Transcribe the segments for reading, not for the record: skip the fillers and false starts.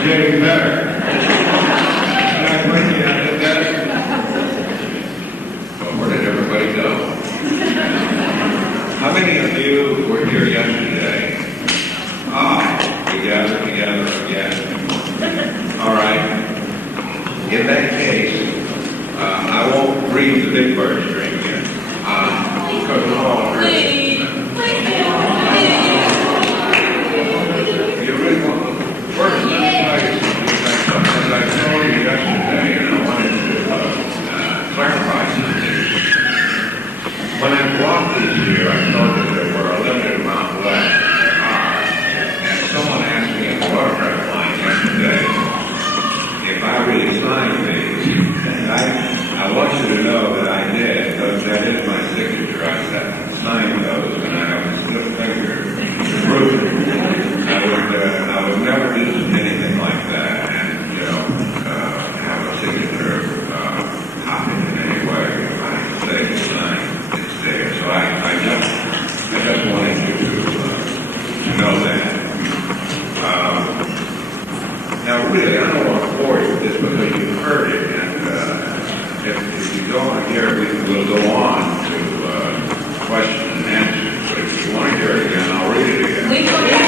I'm getting better. Well, where did everybody go? How many of you were here yesterday? We gathered together again. All right. In that case, I won't read the Big Bird string again. Because it's all heard. You really want to first let me tell you something. As I told you yesterday, and I wanted to clarify something. When I brought these here, I told you there were a limited amount left. And someone asked me in the autograph line yesterday if I really signed these. And I want you to know that I did. That is my signature. I signed those, and I have a stiff finger to prove it. I would never do anything like that, and have a signature copied in any way. If I say it's signed, it's there. So I just wanted you to know that. Now, really, I don't want to bore you with this because you've heard it, and if you don't want to hear it, we'll go on to questions and answers. But if you want to hear it again, I'll read it again. We will read it.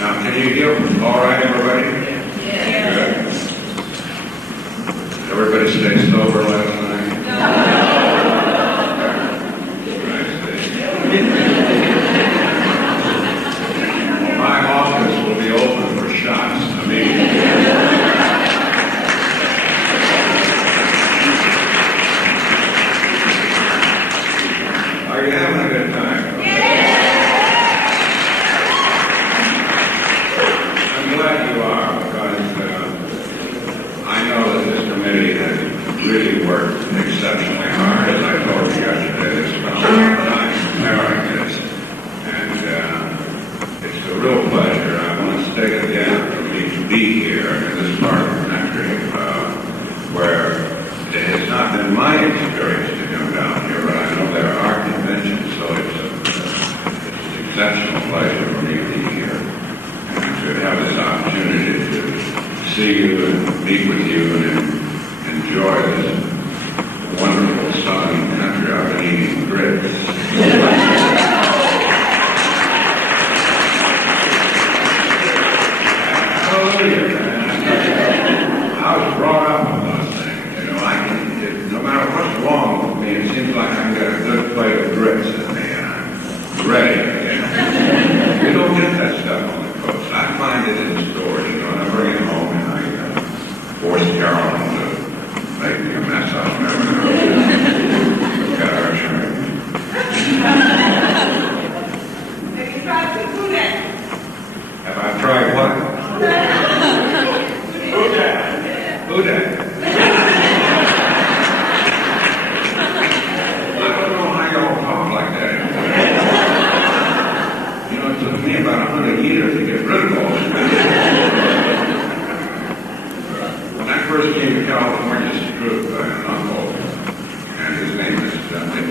Now, can you hear all right, everybody? Yeah. Good. Did everybody stay sober last night? My office will be open for shots immediately. Are you having a good time? I'm glad you are, because I know that this committee has really worked exceptionally hard. As I told you yesterday, they spent a lot of time preparing this. And it's a real pleasure. I want to state again for me to be here in this part of the country where it has not been my experience to come down here, but I know there are conventions, so it's an exceptional pleasure for me to be here and to have this opportunity to see you and meet with you and enjoy this wonderful southern country. I've been eating grits. Hallelujah, man. I was brought up on those things. No matter what's wrong with me, it seems like I can get a good plate of grits in me and I'm ready. You don't get that stuff on the coast. I find it in stores, and I bring it home and I force Carolyn to make me a mess out of it. Got our insurance. Have you tried the boudin? Have I tried what? Boudin. I don't know how y'all talk like that. It took me about 100 years to get rid of all this. When I first came to California, I had an uncle, and his name is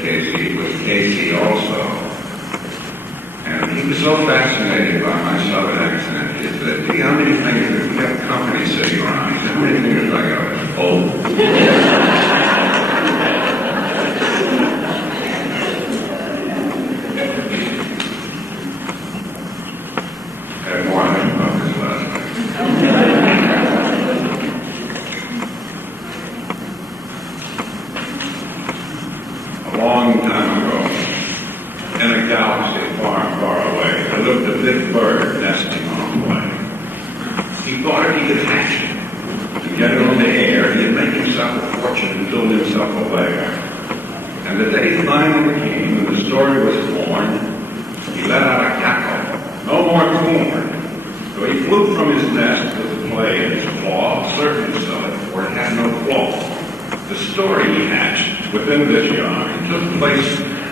Casey. He was Casey also. And he was so fascinated by my southern accent. He said, "Gee, how many fingers? We have company sitting around." He said, "How many fingers do I got?" "Oh." Had more than about this last night. A long time ago, in a galaxy far, far away, there lived a big bird nesting on a plane. He thought if he could hatch it and get it on the air, he'd make himself a fortune and build himself a lair. And the day finally came and the story was born, he let out a cackle. No more corn. So he flew from his nest with a play in his claw, certainly so, for it had no flaw. The story he hatched within this yarn took place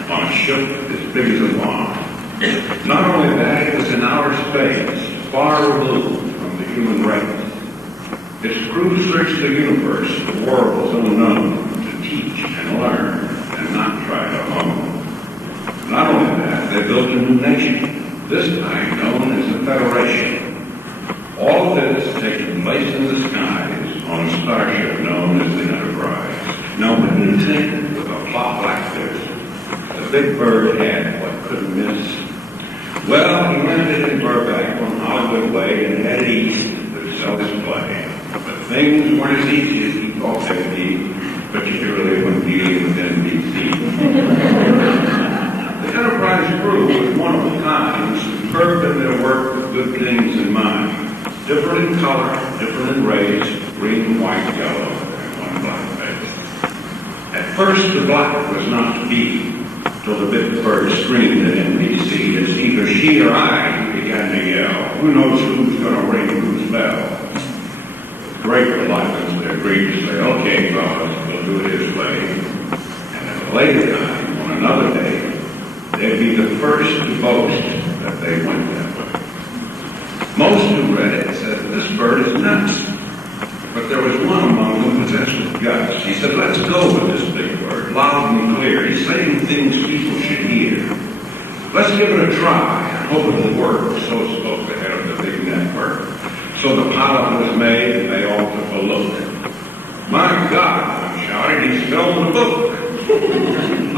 on a ship as big as a barn. Not only that, it was in outer space, far removed from the human race. Its crew searched the universe for worlds unknown to teach and learn and not try to own. Not only that, they built a new nation, this time known as the Federation. All of this taking place in the skies on a starship known as the Enterprise. Now, when you think with a plot like this, the big bird had what couldn't miss. Well, he landed in Burbank on Hollywood Way and headed east to sell his play. But things weren't as easy as he thought they'd be, particularly when dealing with NBC. The Enterprise crew was one of a kind, superb in their work with good things in mind. Different in color, different in race, green, white, yellow, and one black face. At first, the black was not to be, till the big bird screamed at NBC as either she or I began to yell, "Who knows who's going to ring whose bell?" With great reluctance, they agreed to say, "Okay, fellas, we'll do it his way." And at a later time, on another day, they'd be the first to boast that they went that way. Most who read it said, "This bird is nuts." But there was one among them possessed with guts. He said, "Let's go with this big bird, loud and clear. He's saying things people should hear. Let's give it a try and hope it'll work." So spoke the head of the big network. So the pilot was made and they all took a look. "My God," I shouted, "he's filmed the book."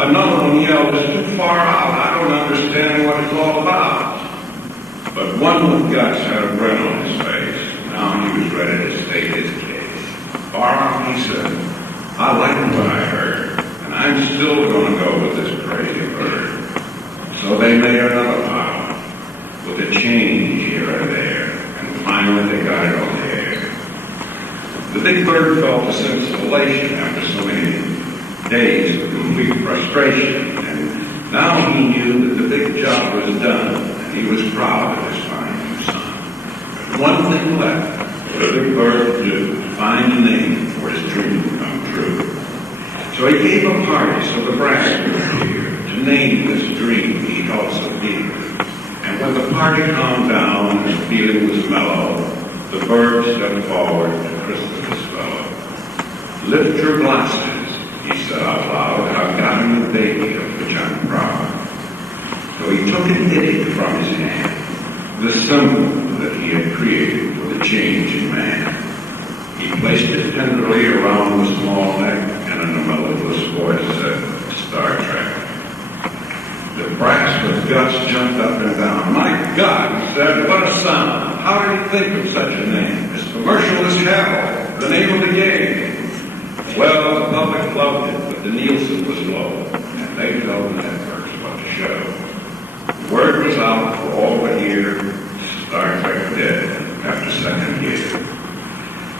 Another one yelled, "It's too far out. I don't understand what it's all about." But one with guts had a grin on his face. Now he was ready to state his case. "Far out," he said, "I like what I heard, and I'm still going to go with this crazy bird." So they made another pilot with a change here or there, and finally they got it on the air. The big bird felt a sense of elation after so many days of complete frustration, and now he knew that the big job was done, and he was proud of his fine new son. But one thing left for the big bird to do, to find a name for his dream to come true. So he gave a party so the brass would appear to name this dream he held so dear. And when the party calmed down and the feeling was mellow, the bird stepped forward to Christmas fellow. "Lift your glasses," he said out loud, "I've got a new baby of which I'm proud." So he took and hid it from his hand, the symbol that he had created for the change in man. He placed it tenderly around the small neck and in a melodious voice said, "Star Trek." The brass with guts jumped up and down. "My God," he said, "what a sound. How did he think of such a name? As commercial as hell. The name of the game." Well, the public loved it, but the Nielsen was low, and they told the networks what to show. The word was out for all but hear, Star Trek dead after second year.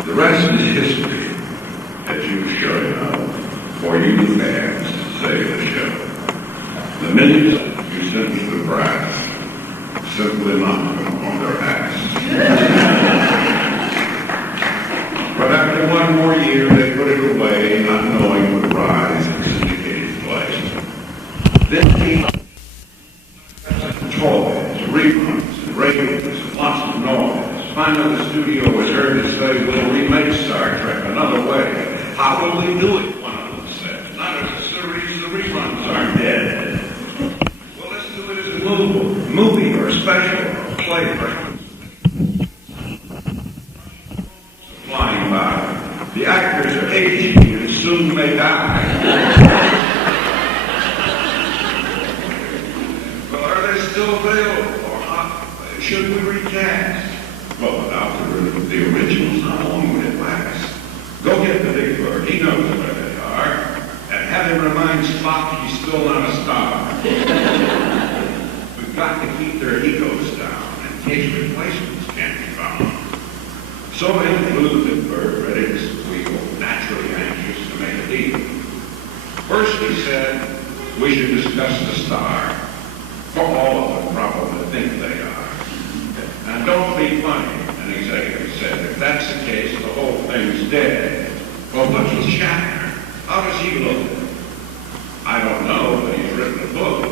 The rest is history, as you surely know, for you fans to save the show. The minute you sent to the brass, simply knocked them on their ass. But after one more year, they put it away, not knowing what rise in syndicated play. Then came toys, reruns, and ratings, and lots of noise. Finally, the studio was heard to say, "We'll remake Star Trek another way." "How will we do it?" one of them said. "Not as a series, the reruns are dead." "Well, let's do it as a movie or a special or a play, perhaps." Flying by. The actors are aging and soon may die. Well, are they still available? Or should we recast? Well, without the originals, how long would it last? Go get the big bird. He knows where they are. And have him remind Spock he's still not a star. We've got to keep their egos down in case replacements can't be found. So in flew the big bird, ready to squeal, naturally anxious to make a deal. First he said, "We should discuss the star, for all of them probably think they are. Now don't be funny," an executive said. "If that's the case, the whole thing's dead." "Well, what's with Shatner? How does he look?" "I don't know, but he's written a book.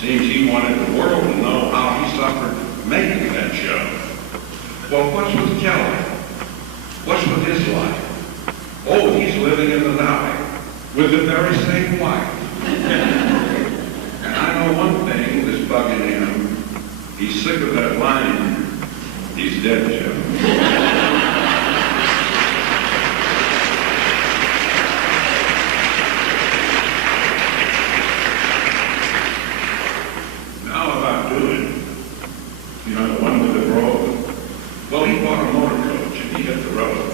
Seems he wanted the world to know how he suffered making that show." "Well, what's with Kelley? What's with living in the valley with the very same wife. And I know one thing that's bugging him. He's sick of that line. He's dead, Jim. Now about doing, you know, the one with the road. Well, he bought a motor coach and he hit the road.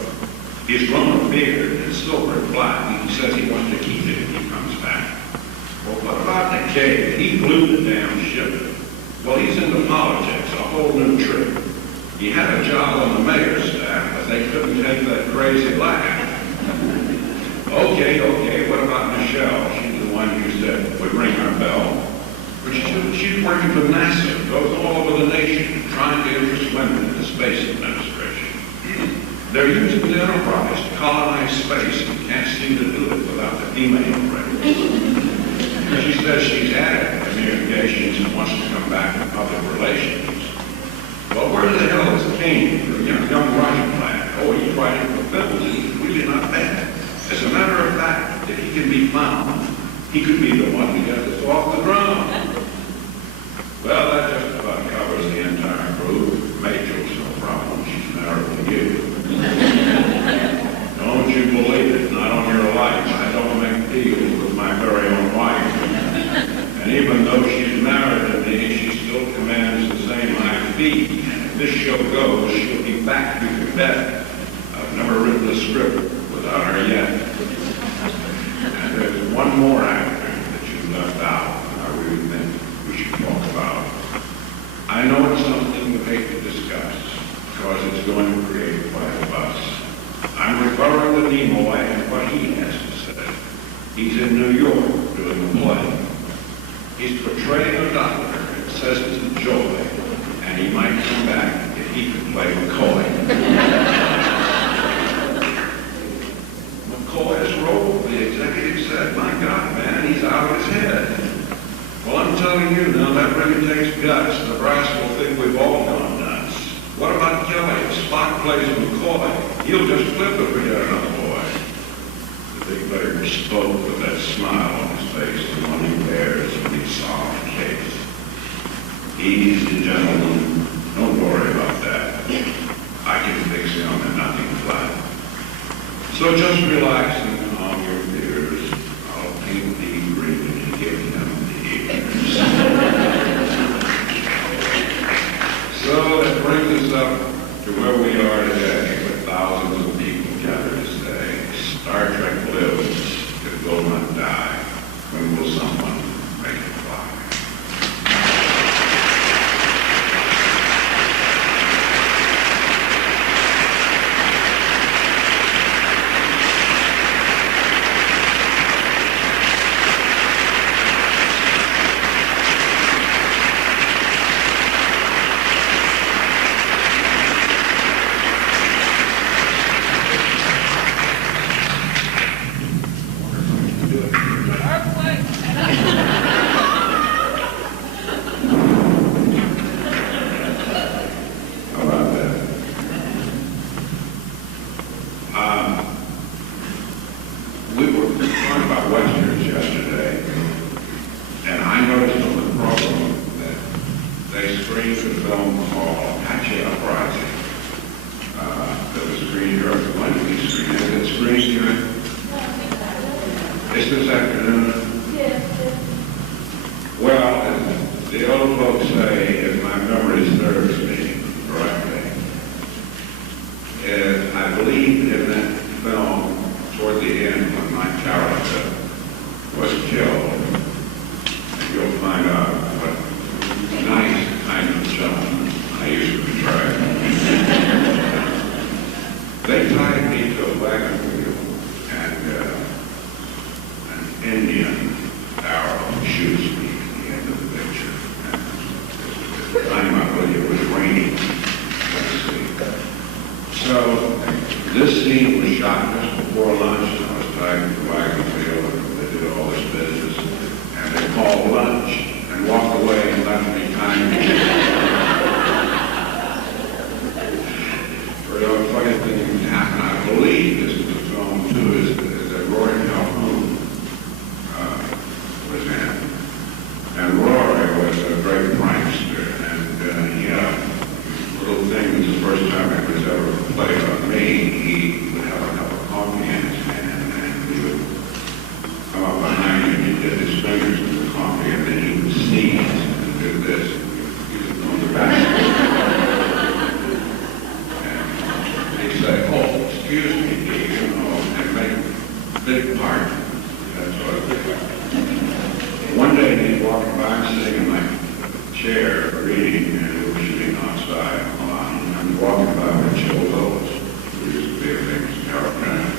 He's grown a beard and silver and black, and he says he wants to keep it if he comes back. Well, what about the cave? He blew the damn ship. Well, he's into politics, a whole new trick. He had a job on the mayor's staff, but they couldn't take that crazy laugh. Okay, what about Michelle? She's the one who said would ring our bell. But she's working for NASA, goes all over the nation, trying to interest women in the space administration. They're using the Enterprise to colonize space and can't seem to do it without the female race. She says she's added communications and wants to come back to public relations. Well, where the hell is Kane, the young Russian lad? Oh, he's writing for films and he's really not bad. As a matter of fact, if he can be found, he could be the one to get us off the ground. Well, that just about covers the entire group. Rachel's no problem. She's married to you. Don't you believe it? Not on your life. I don't make deals with my very own wife. And even though she's married to me, she still commands the same high fee. And if this show goes, she'll be back, you can bet. I've never written a script without her yet. And there's one more actor that you left out, and I really think we should talk about. I know it's something we hate to discuss, because it's going to create quite a fuss. I'm referring to Nimoy and what he has to say. He's in New York doing a play. He's portraying a doctor and says it's a joy, and he might come back if he could play McCoy. McCoy's role, the executive said, my God, man, he's out of his head. Well, I'm telling you now, that really takes guts. The brass will think we've all gone nuts. What about Kelley? If Spock plays McCoy, he'll just flip if we get another boy. The big bird spoke with that smile on his face, the one he wears when he's solved the case. Easy, gentlemen. Don't worry about that. I can fix him and nothing flat. So just relax and calm your fears. I'll paint the green and give him the ears. So that brings us up to where we are today, with thousands of people gathered to say, Star Trek lives, it will not die. When will someone make it fly? Funny thing that happened, I believe, this is the film too, is big part. That's what it is. One day he's walking by, I'm sitting in my chair reading, and we were shooting outside on the lawn. I'm walking by with Chill Willis, who used to be a famous Carolina.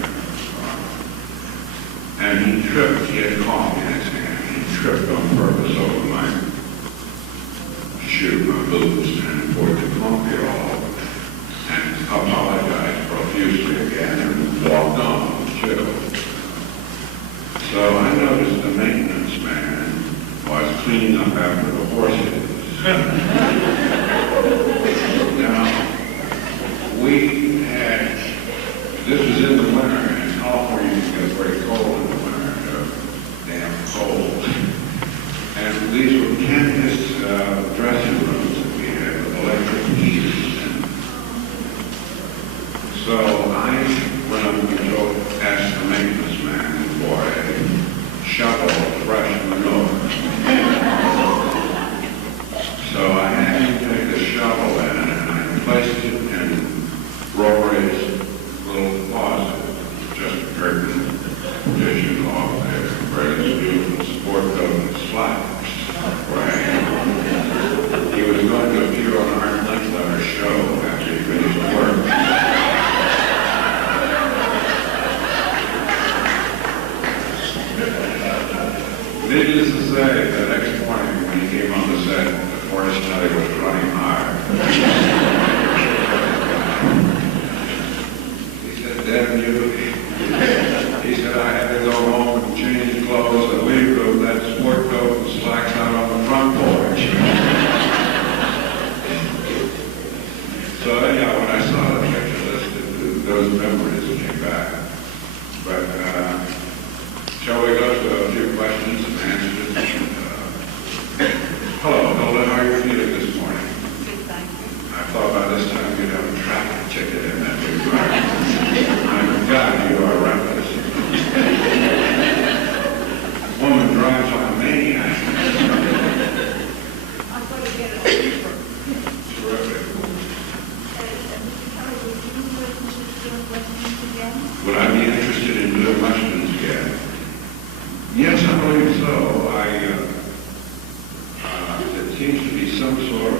And he tripped, he had coffee in his hand. He tripped on purpose over my shoe, my boots, and poured the coffee all over it. And apologized profusely again and walked on with Chill. So I noticed the maintenance man was cleaning up after the horses. Now, we had, this was in the winter, and California can get very cold in the winter, damn cold. And these were canvas dressing rooms that we had with electric heaters. So I went up and asked the maintenance man for a shovel of fresh manure. So I had him take the shovel in and I placed it in Rory's little closet, just a curtain partition off there, where his beautiful sport coat and slacks were hanging. He was going to appear on our Linkletter show after he finished work. Needless to say, the next morning when he came on the set, DeForest Kelley was running hard. He said, "Damn you." He said, "I had to go home and change clothes and leave with that sport coat and slacks out on the front porch." So anyhow, when I saw the picture list, those memories came back. But shall we go to a few questions and answers? Hello, Hilda, how are you feeling this morning? Good, thank you. I thought by this time you'd have a traffic ticket in that big car. My God, you are reckless. Woman drives like a maniac. I'm going to get a sleeper. Terrific. Again? Would I be interested in doing Westerns again? Yes, I believe so. It seems to be some sort